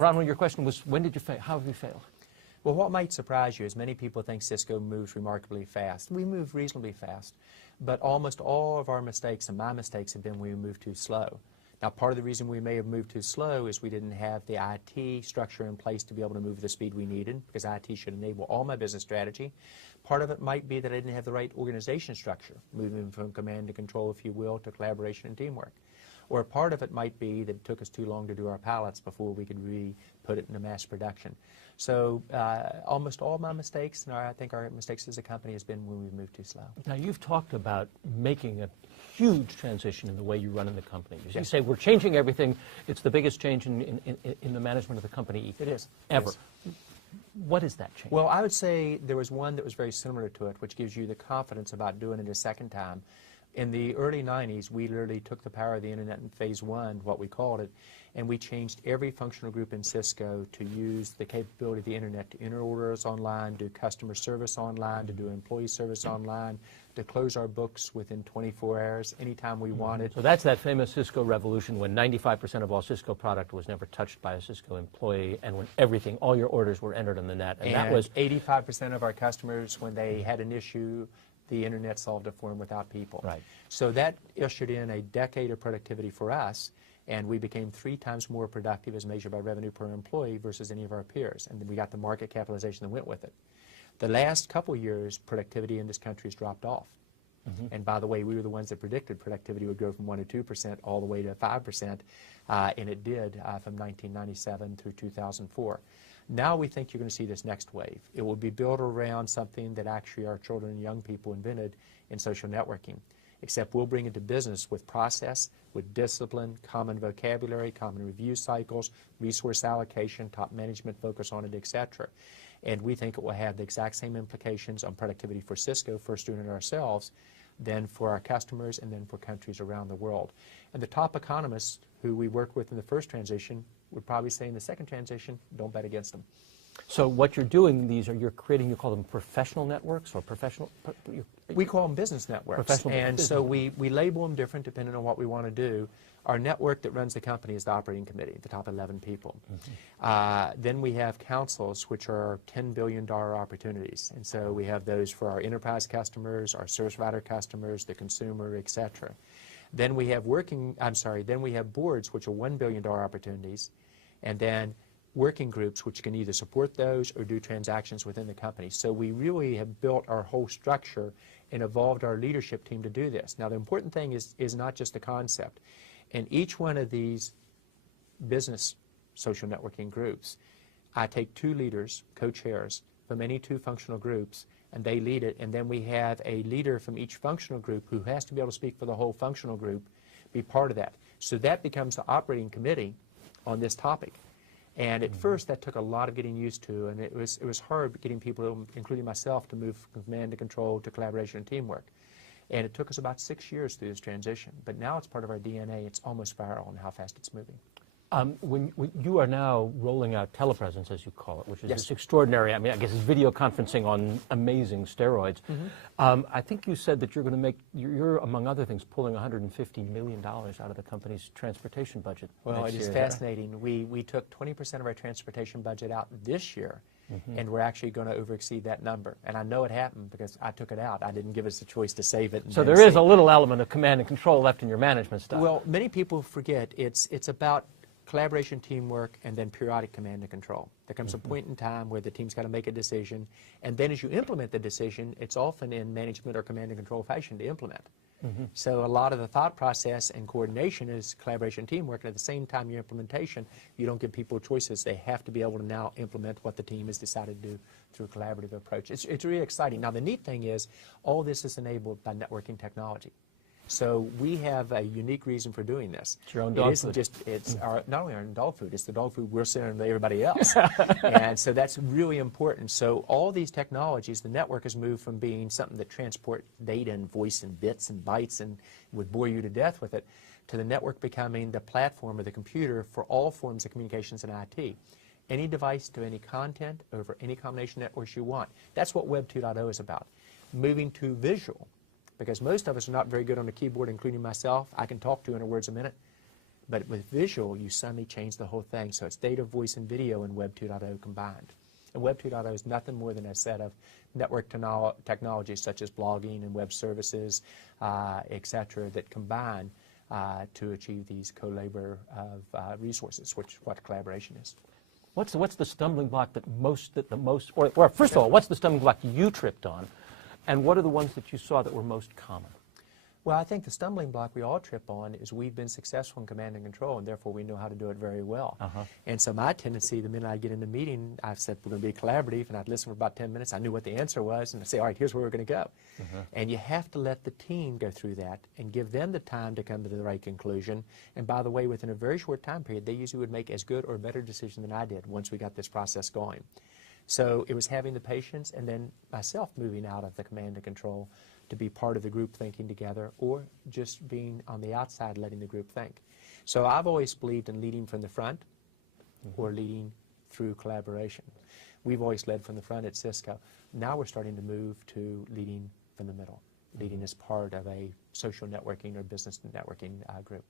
Ronald, your question was, when did you fail? How have you failed? Well, what might surprise you is many people think Cisco moves remarkably fast. We move reasonably fast, but almost all of our mistakes, and my mistakes, have been we moved too slow. Now, part of the reason we may have moved too slow is we didn't have the IT structure in place to be able to move at the speed we needed, because IT should enable all my business strategy. Part of it might be that I didn't have the right organization structure, moving from command and control, if you will, to collaboration and teamwork. Or part of it might be that it took us too long to do our pilots before we could really put it into mass production. So almost all my mistakes, and I think our mistakes as a company, has been when we moved too slow. Now, you've talked about making a huge transition in the way you run in the company. You say, we're changing everything. It's the biggest change in the management of the company it is. ever. It is. What is that change? Well, I would say there was one that was very similar to it, which gives you the confidence about doing it a second time. In the early 90s, we literally took the power of the Internet in phase one, what we called it, and we changed every functional group in Cisco to use the capability of the Internet to enter orders online, do customer service online, to do employee service online, to close our books within 24 hours, anytime we wanted. So that's that famous Cisco revolution when 95% of all Cisco product was never touched by a Cisco employee, and when everything, all your orders were entered on the net. And that was 85% of our customers, when they had an issue, the Internet solved it for them without people. Right. So that ushered in a decade of productivity for us, and we became 3 times more productive as measured by revenue per employee versus any of our peers. And then we got the market capitalization that went with it. The last couple years, productivity in this country has dropped off. And by the way, we were the ones that predicted productivity would go from 1% to 2% all the way to 5%, and it did from 1997 through 2004. Now we think you're going to see this next wave. It will be built around something that actually our children and young people invented in social networking, except we'll bring it to business with process, with discipline, common vocabulary, common review cycles, resource allocation, top management focus on it, etc. And we think it will have the exact same implications on productivity for Cisco, first doing it ourselves, then for our customers, and then for countries around the world. And the top economists who we worked with in the first transition would probably say in the second transition, don't bet against them. So what you're doing, you're creating, you call them professional networks or professional? We call them business networks. And so we label them different depending on what we want to do. Our network that runs the company is the operating committee, the top 11 people. Then we have councils, which are $10 billion opportunities. And so we have those for our enterprise customers, our service provider customers, the consumer, etc. Then we have then we have boards, which are $1 billion opportunities, and then working groups, which can either support those or do transactions within the company. So we really have built our whole structure and evolved our leadership team to do this. Now, the important thing is not just the concept. In each one of these business social networking groups, I take 2 leaders, co-chairs, from any 2 functional groups, and they lead it, and then we have a leader from each functional group who has to be able to speak for the whole functional group, be part of that. So that becomes the operating committee on this topic. And at first, that took a lot of getting used to, and it was hard getting people, including myself, to move from command to control to collaboration and teamwork. And it took us about 6 years through this transition. But now it's part of our DNA. It's almost viral in how fast it's moving. When you are now rolling out Telepresence, as you call it, which is this extraordinary, I mean, I guess it's video conferencing on amazing steroids. I think you said that you're going to make, you're, among other things, pulling $150 million out of the company's transportation budget. Well, it is fascinating. We took 20% of our transportation budget out this year, and we're actually going to overexceed that number. And I know it happened because I took it out. I didn't give us a choice to save it. So there is a little element of command and control left in your management style. Well, many people forget it's about collaboration, teamwork, and then periodic command and control. There comes a point in time where the team's got to make a decision, and then as you implement the decision, it's often in management or command and control fashion to implement. So a lot of the thought process and coordination is collaboration, teamwork, and at the same time your implementation, you don't give people choices. They have to be able to now implement what the team has decided to do through a collaborative approach. It's really exciting. Now the neat thing is all this is enabled by networking technology. So we have a unique reason for doing this. It's your own dog food. It's not only our own dog food, it's the dog food we're sending to everybody else. And so that's really important. So all these technologies, the network has moved from being something that transport data and voice and bits and bytes and would bore you to death with it, to the network becoming the platform or the computer for all forms of communications in IT. Any device to any content over any combination of networks you want. That's what Web 2.0 is about. Moving to visual. Because most of us are not very good on a keyboard, including myself. I can talk 200 words a minute, But with visual, you suddenly change the whole thing. So it's data, voice, and video in Web 2.0 combined. And Web 2.0 is nothing more than a set of network technologies such as blogging and web services, et cetera, that combine to achieve these co-labor of resources, which is what collaboration is. What's the stumbling block or first of all, what's the stumbling block you tripped on, and what are the ones that you saw that were most common? Well, I think the stumbling block we all trip on is we've been successful in command and control, and therefore we know how to do it very well. And so my tendency, the minute I get in the meeting, I've said we're going to be collaborative, and I'd listen for about 10 minutes. I knew what the answer was, and I'd say, all right, here's where we're going to go. And you have to let the team go through that and give them the time to come to the right conclusion. And by the way, within a very short time period, they usually would make as good or better decision than I did once we got this process going. So it was having the patience, and then myself moving out of the command and control to be part of the group thinking together, or just being on the outside letting the group think. So I've always believed in leading from the front or leading through collaboration. We've always led from the front at Cisco. Now we're starting to move to leading from the middle, leading as part of a social networking or business networking group.